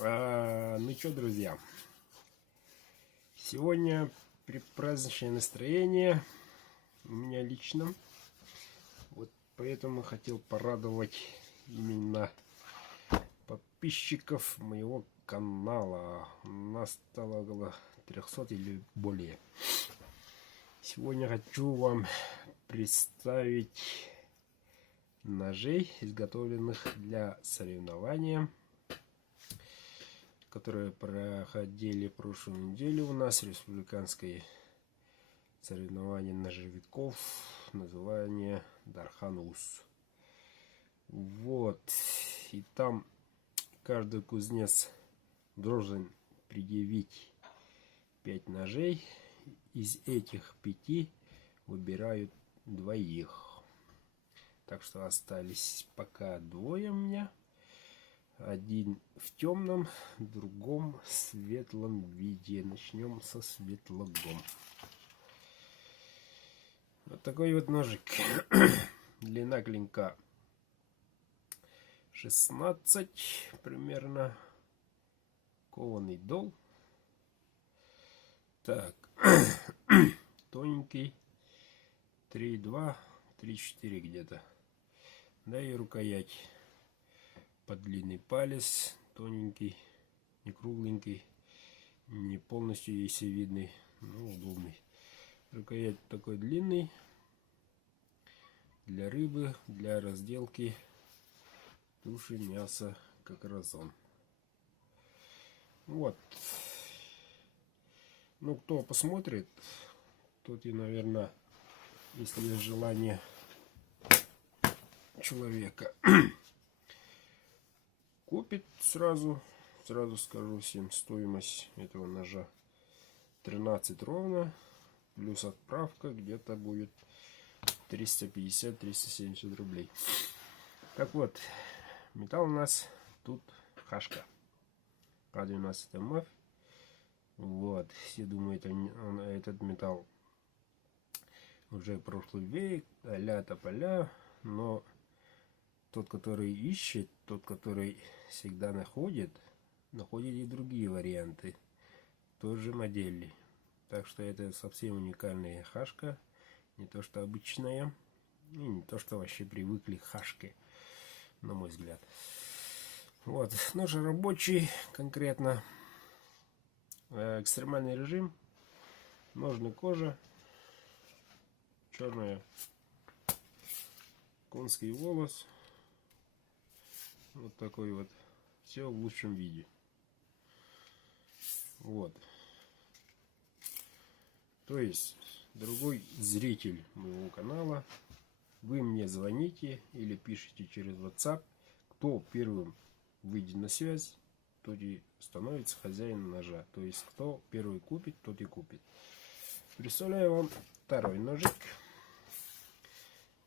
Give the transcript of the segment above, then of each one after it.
Ну что, друзья, сегодня предпраздничное настроение у меня лично. Вот поэтому хотел порадовать именно подписчиков моего канала. У нас стало около 300 или более. Сегодня хочу вам представить ножей, изготовленных для соревнования, которые проходили прошлую неделю у нас, республиканское соревнование ножевиков, название Дархан-ус. Вот, и там каждый кузнец должен предъявить 5 ножей. Из этих 5 выбирают двоих. Так что остались пока двое у меня. Один в темном, другом светлом виде. Начнем со светлого. Вот такой вот ножик. Длина клинка 16 примерно. Кованый дол. Так. Тоненький. 3,2, 3,4 где-то. Да и рукоять под длинный палец, тоненький, не кругленький, не полностью яйцевидный, но удобный. Рукоять такой длинный, для рыбы, для разделки туши, мяса, как раз он. Вот. Ну, кто посмотрит, тот и, наверное, если есть желание человека, купит сразу. Сразу скажу всем, стоимость этого ножа 13 ровно, плюс отправка где-то будет 350-370 рублей. Так вот, металл у нас тут хашка А12 МФ. Вот, все думают, этот металл уже прошлый век, а-ля тополя, но тот, который ищет, тот, который всегда находит и другие варианты той же модели. Так что это совсем уникальная хашка, не то что обычная, и не то что вообще привыкли к хашке, на мой взгляд. Вот, нож рабочий конкретно, экстремальный режим, ножная кожа, черная, конский волос. Вот такой вот. Все в лучшем виде. Вот. То есть, другой зритель моего канала, вы мне звоните или пишите через WhatsApp. Кто первым выйдет на связь, тот и становится хозяином ножа. То есть, кто первый купит, тот и купит. Представляю вам второй ножик.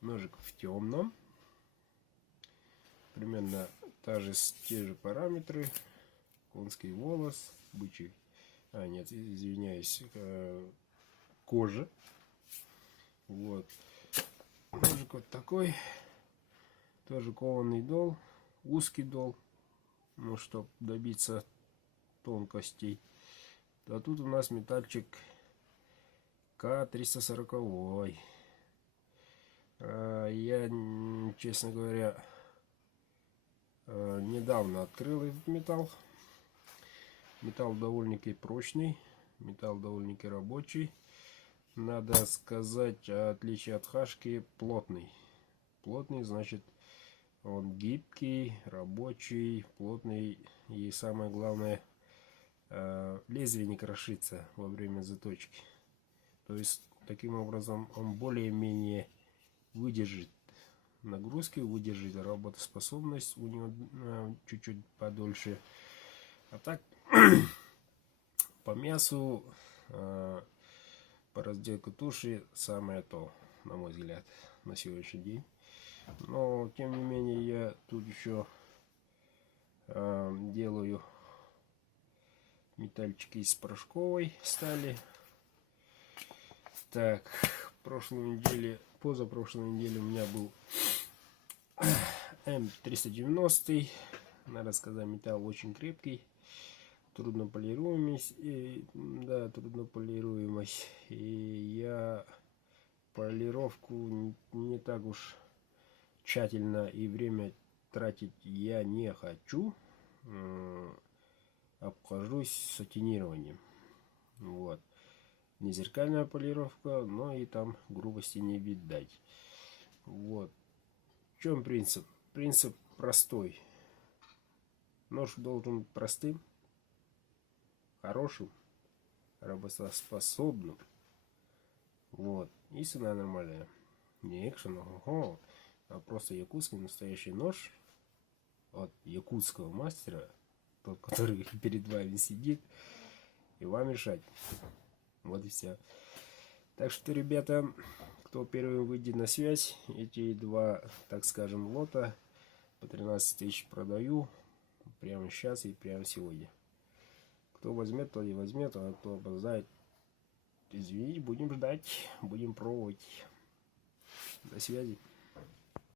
Ножик в темном. Примерно те же параметры. Конский волос, бычий, нет, извиняюсь, кожа. Вот. Ножик вот такой. Тоже кованый дол, узкий дол. Ну, чтобы добиться тонкостей. А тут у нас метальчик К340. Я, честно говоря, недавно открыл этот металл. Металл довольно-таки прочный, металл довольно-таки рабочий. Надо сказать, отличие от хашки, плотный. Плотный значит он гибкий, рабочий, плотный, и самое главное, лезвие не крошится во время заточки. То есть таким образом он более-менее выдержит нагрузки, выдержит работоспособность у него чуть-чуть подольше. А так по мясу, по разделке туши самое то, на мой взгляд, на сегодняшний день. Но тем не менее я тут еще делаю метальчики из порошковой стали. Так, позапрошлой неделе у меня был М390, Надо сказать, металл очень крепкий, труднополируемость, да, труднополируемость. И я полировку не так уж тщательно и время тратить я не хочу. Обхожусь сатинированием. Вот. Не зеркальная полировка, но и там грубости не видать. Вот. В чем принцип? Принцип простой. Нож должен быть простым, хорошим, работоспособным. Вот. И цена нормальная. Не экшен, а просто якутский настоящий нож от якутского мастера, тот, который перед вами сидит, и вам решать. Вот и все. Так что, ребята, кто первым выйдет на связь, эти два, так скажем, лота по 13 тысяч продаю прямо сейчас и прямо сегодня. Кто возьмет, то и возьмет, а кто опоздает, извините, будем ждать, будем пробовать. До связи.